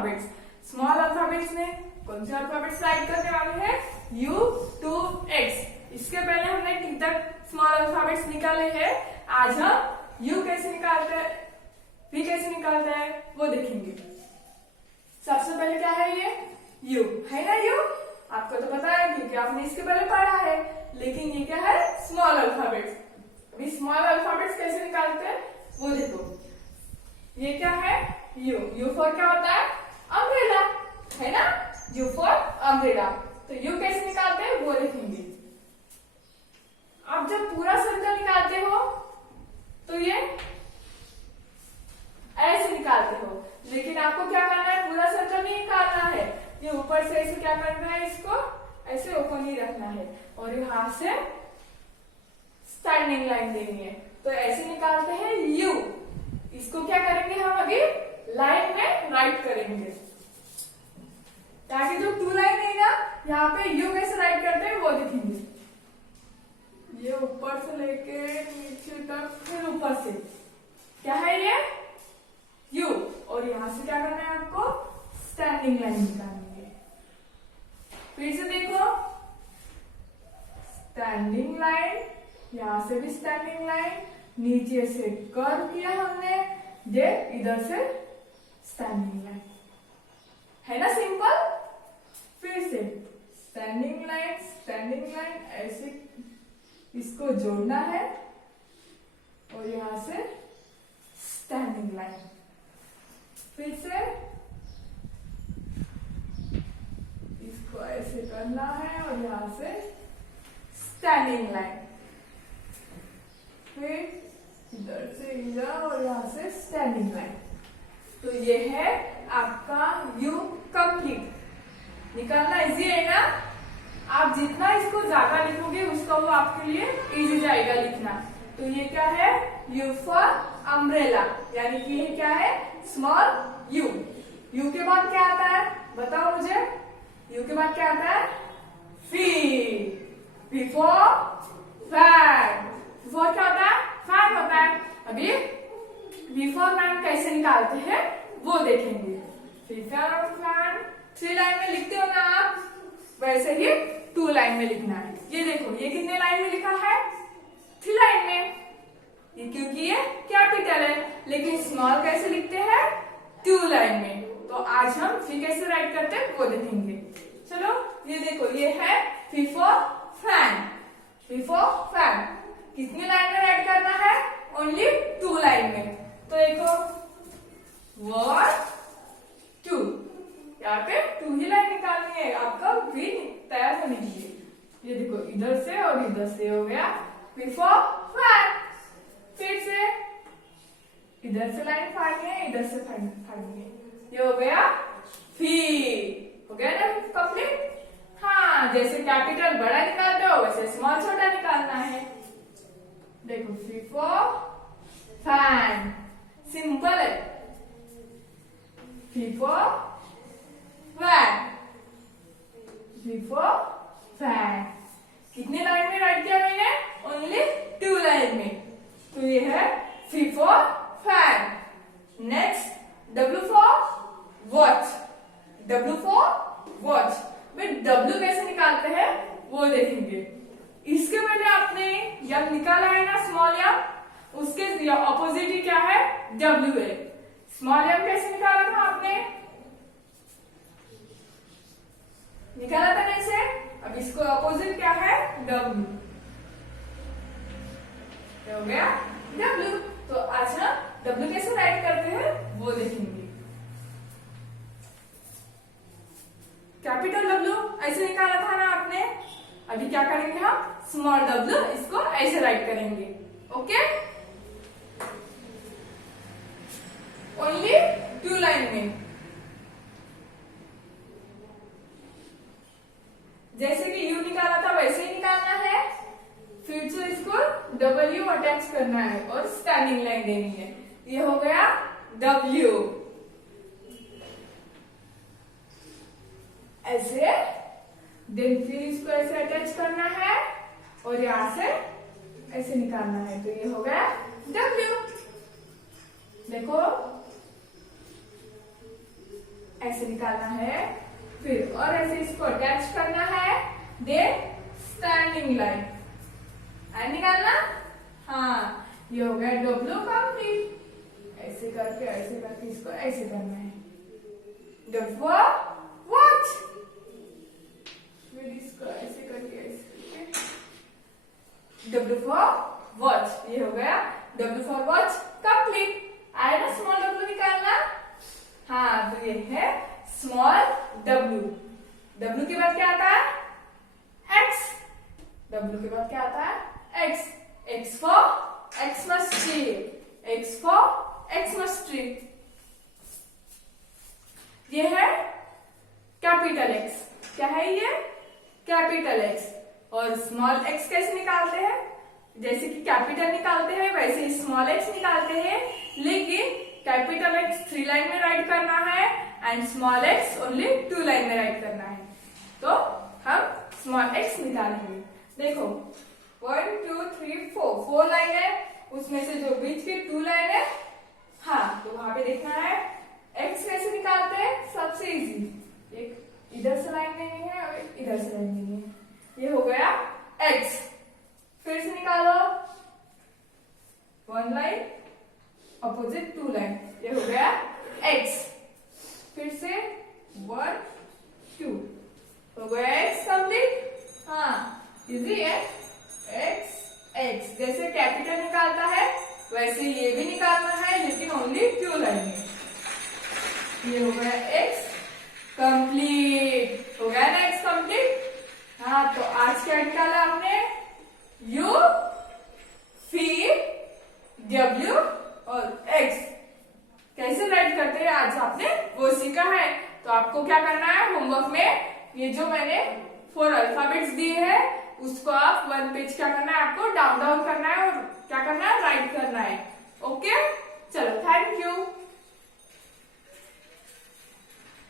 Alphabets. Small alphabets में कौन से अल्फाबेट्स राइट करने वाले हैं? U to X। इसके पहले हमने T तक स्मॉल अल्फाबेट्स निकाले हैं। आज हम U कैसे निकालते हैं, V कैसे निकालते हैं वो देखेंगे। सबसे पहले क्या है ये? U है ना। U आपको तो पता है क्योंकि आपने इसके पहले पढ़ा है। लेकिन ये क्या है? Small alphabets. अभी स्मॉल अल्फाबेट्स कैसे निकालते हैं वो देखो। ये क्या है? U। U फॉर क्या होता है? अम्ब्रेला, है ना। U for umbrella. तो U कैसे निकालते हैं वो देखेंगे। आप जब पूरा सर्कल निकालते हो तो ये ऐसे निकालते हो, लेकिन आपको क्या करना है? पूरा सर्कल नहीं निकालना है। ये ऊपर से ऐसे क्या करना है? इसको ऐसे ओपन ही रखना है और यहां से स्टैंडिंग लाइन देनी है। तो ऐसे निकालते हैं U। इसको क्या करेंगे हम अभी? लाइन में राइट करेंगे, ताकि जो टू लाइन है ना, यहाँ पे U कैसे राइट करते हैं वो देखेंगे। ये ऊपर से लेके नीचे तक, फिर ऊपर से क्या है ये? U। और यहां से क्या करना है आपको? स्टैंडिंग लाइन निकालनी है। फिर से देखो, स्टैंडिंग लाइन, यहां से भी स्टैंडिंग लाइन, नीचे से कर्व किया हमने, ये इधर से स्टैंडिंग लाइन, है ना सिंपल। फिर से स्टैंडिंग लाइन ऐसे इसको जोड़ना है और यहां से स्टैंडिंग लाइन, फिर से इसको ऐसे करना है और यहां से स्टैंडिंग लाइन, फिर इधर से इधर और यहां से स्टैंडिंग लाइन। तो ये है आपका U कंप्लीट। निकालना इजी है ना। आप जितना इसको ज्यादा लिखोगे उसका वो आपके लिए इजी जाएगा लिखना। तो ये क्या है? U फॉर अम्ब्रेला, यानी कि ये क्या है? Small U। U के बाद क्या आता है बताओ मुझे? U के बाद क्या आता है? V। V for fan. For क्या होता है? फैन होता है। अभी V फॉर फैन कैसे निकालते हैं वो देखेंगे। V फॉर फैन 3 लाइन में लिखते हो ना आप, वैसे ही 2 लाइन में लिखना है। ये देखो, ये कितने लाइन में लिखा है? 3 लाइन में। ये क्योंकि ये कैपिटल है, लेकिन स्मॉल कैसे लिखते हैं? 2 लाइन में। तो आज हम V कैसे राइट करते हैं वो देखेंगे। चलो ये देखो, ये है V for fan. V for fan कितनी लाइन में राइट करना है? ओनली 2 लाइन में। तो देखो 1 2, यहाँ पे 2 ही लाइन निकालनी है, आपका V तैयार होने के लिए। ये देखो, इधर से और इधर से हो गया V फॉर फैन। फिर से इधर से लाइन फाड़नी है, इधर से फाड़नी है, ये हो गया V। हो गया ना कंप्लीट। हाँ, जैसे कैपिटल बड़ा निकालते हो वैसे स्मॉल छोटा निकालना है। देखो V फॉर फैन, सिंपल है। V for fan, V for fan कितने लाइन में राइट किया मैंने? ओनली 2 लाइन में। तो ये है V for fan. Next W for watch. W for watch में W कैसे निकालते हैं वो देखेंगे। इसके पहले आपने यम निकाला है ना, स्मॉल यम, उसके ऑपोजिट ही क्या है? W है। स्मॉल यम कैसे निकाला था आपने? निकाला था कैसे? अब इसको अपोजिट क्या है? W। हो गया W। तो आज हम W कैसे राइट करते हैं वो देखेंगे। कैपिटल W ऐसे निकाला था ना आपने। अभी क्या करेंगे हम? स्मॉल W, इसको ऐसे राइट करेंगे। ओके, ओनली 2 लाइन में। जैसे कि U निकाला था वैसे ही निकालना है। फिर से इसको W अटैच करना है और स्टैंडिंग लाइन देनी है। ये हो गया W। ऐसे देन फिर इसको ऐसे अटैच करना है और यहां से ऐसे निकालना है। तो ये हो गया W। देखो ऐसे निकालना है, फिर और ऐसे इसको अटैच करना है, देन स्टैंडिंग लाइन एंड निकालना। हाँ, ये हो गया डब्ल्यू कंप्लीट। ऐसे करके इसको ऐसे करना है। W वॉच, फिर इसको ऐसे करके W फॉर वॉच। ये हो गया W फॉर वॉच कंप्लीट। आया ना स्मॉल W निकालना। हाँ, तो ये है स्मॉल W। W के बाद क्या आता है? X। W के बाद क्या आता है? X। X for Xmas tree। X for Xmas tree। ये है कैपिटल X। क्या है ये? Capital X। और स्मॉल x कैसे निकालते हैं? जैसे कि कैपिटल निकालते हैं वैसे ही स्मॉल x निकालते हैं, लेकिन कैपिटल X 3 लाइन में राइट करना है and small x only 2 line में राइट करना है। तो हम स्मॉल x निकालेंगे। देखो 1 2 3 4 लाइन है, उसमें से जो बीच की 2 लाइन है, हाँ, तो वहां पे देखना है x कैसे निकालते हैं। सबसे इजी, एक इधर से लाइन लेनी है और एक इधर से लाइन लेनी है। ये हो गया x। फिर से निकालो 1 लाइन अपोजिट 2 लाइन, ये हो गया x। फिर से 1 2 हो गया x कंप्लीट। हाँ, इजी है। x x जैसे कैपिटल निकालता है वैसे ये भी निकालना है, लेकिन ओनली 2 लाइन में। ये हो गया x कंप्लीट। हो गया ना x कंप्लीट। हाँ, तो आज क्या निकाला हमने? U, V, W और X कैसे राइट करते हैं आज आपने वो सीखा है। तो आपको क्या करना है होमवर्क में, ये जो मैंने 4 अल्फाबेट्स दिए हैं उसको आप 1 पेज क्या करना है, आपको डाउन करना है और क्या करना है, राइट करना है। ओके।